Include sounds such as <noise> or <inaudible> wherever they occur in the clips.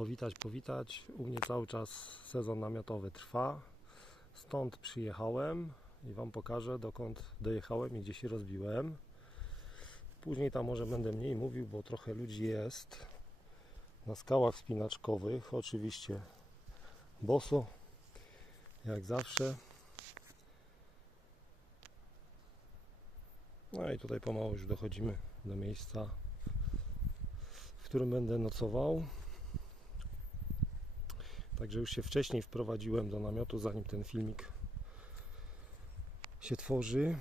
powitać, powitać. U mnie cały czas sezon namiotowy trwa. Stąd przyjechałem i Wam pokażę dokąd dojechałem i gdzie się rozbiłem. Później tam może będę mniej mówił, bo trochę ludzi jest na skałach spinaczkowych. Oczywiście boso, jak zawsze. No i tutaj pomału już dochodzimy do miejsca, w którym będę nocował. Także już się wcześniej wprowadziłem do namiotu, zanim ten filmik się tworzy.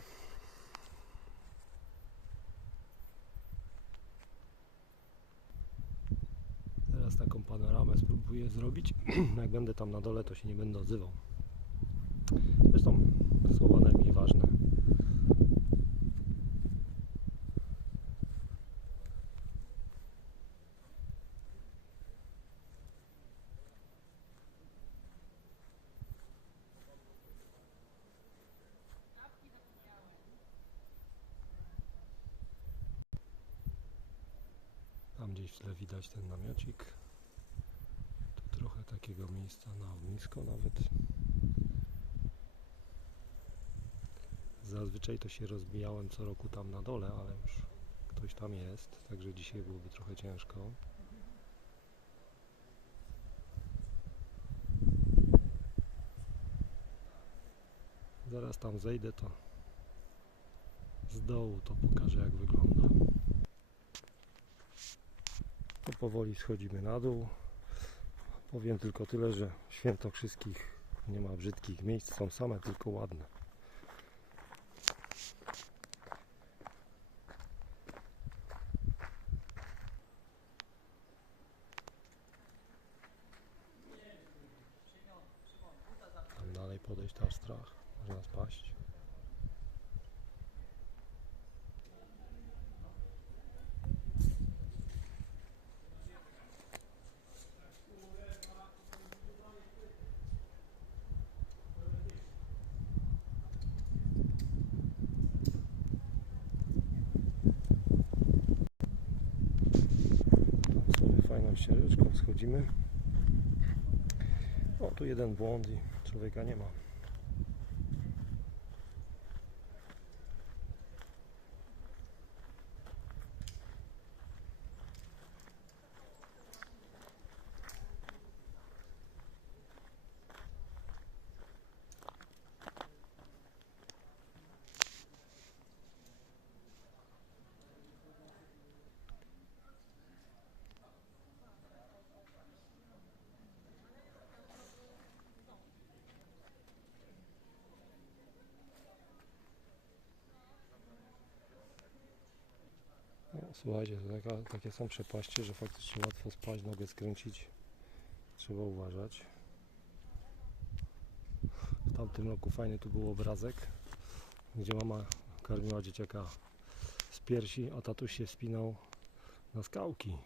Teraz taką panoramę spróbuję zrobić. <clears throat> Jak będę tam na dole, to się nie będę odzywał. Zresztą Tam gdzieś w tle widać ten namiocik. Tu trochę takiego miejsca na ognisko nawet. Zazwyczaj to się rozbijałem co roku tam na dole, ale już ktoś tam jest, także dzisiaj byłoby trochę ciężko. Zaraz tam zejdę, to z dołu to pokażę jak wygląda. Powoli schodzimy na dół. Powiem tylko tyle, że świętokrzyskich nie ma brzydkich miejsc, są same tylko ładne. Tam dalej podejść to aż strach, można spaść. Tam sobie fajną ścieżeczką schodzimy. O, tu jeden błąd i człowieka nie ma. Słuchajcie, to taka, takie są przepaście, że faktycznie łatwo spaść, nogę skręcić. Trzeba uważać. W tamtym roku fajny tu był obrazek, gdzie mama karmiła dzieciaka z piersi, a tatuś się wspinał na skałki.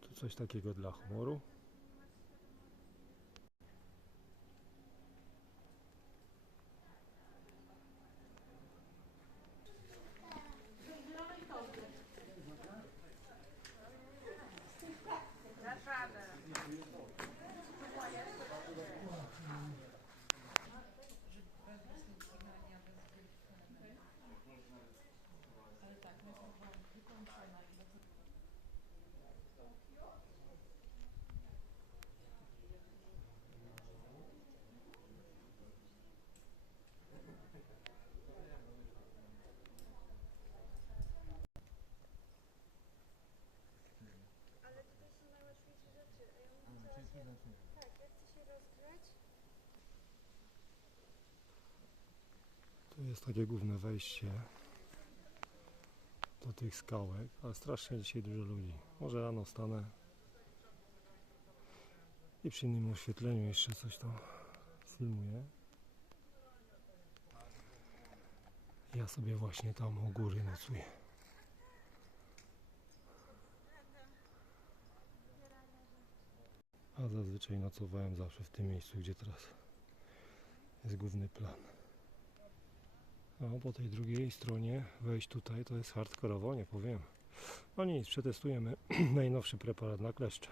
Tu coś takiego dla humoru. Tu jest takie główne wejście do tych skałek, ale strasznie dzisiaj dużo ludzi. Może rano stanę i przy innym oświetleniu jeszcze coś tam filmuję. Ja sobie właśnie tam u góry nocuję. Zazwyczaj nocowałem zawsze w tym miejscu, gdzie teraz jest główny plan. A po tej drugiej stronie wejść tutaj to jest hardkorowo, nie powiem. No nic, przetestujemy <clears throat> najnowszy preparat na kleszcze.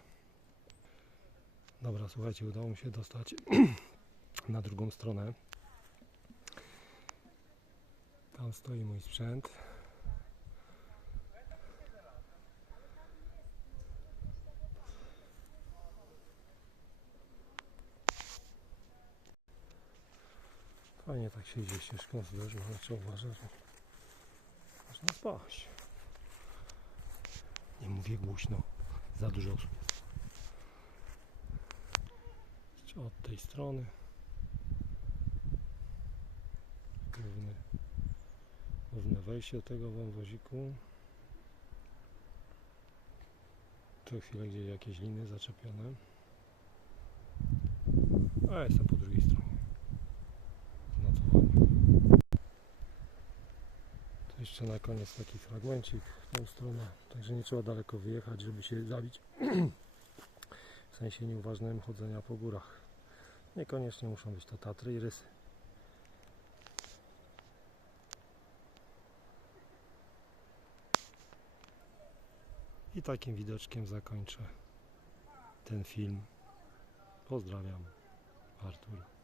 Dobra, słuchajcie, udało mi się dostać <clears throat> na drugą stronę. Tam stoi mój sprzęt. Fajnie tak się idzie ścieżką wzdłuż, ale trzeba uważać, bo można spaść. Nie mówię głośno, za dużo osób jest. Jeszcze od tej strony. Główne, główne wejście do tego wąwoziku. Tu chwilę gdzie jakieś liny zaczepione. A jestem po drugiej stronie. Znacowany. To jeszcze na koniec taki fragmencik w tą stronę. Także nie trzeba daleko wyjechać, żeby się zabić. <clears throat> W sensie nieuważnym chodzenia po górach. Niekoniecznie muszą być to Tatry i Rysy. I takim widoczkiem zakończę ten film. Pozdrawiam. Artur.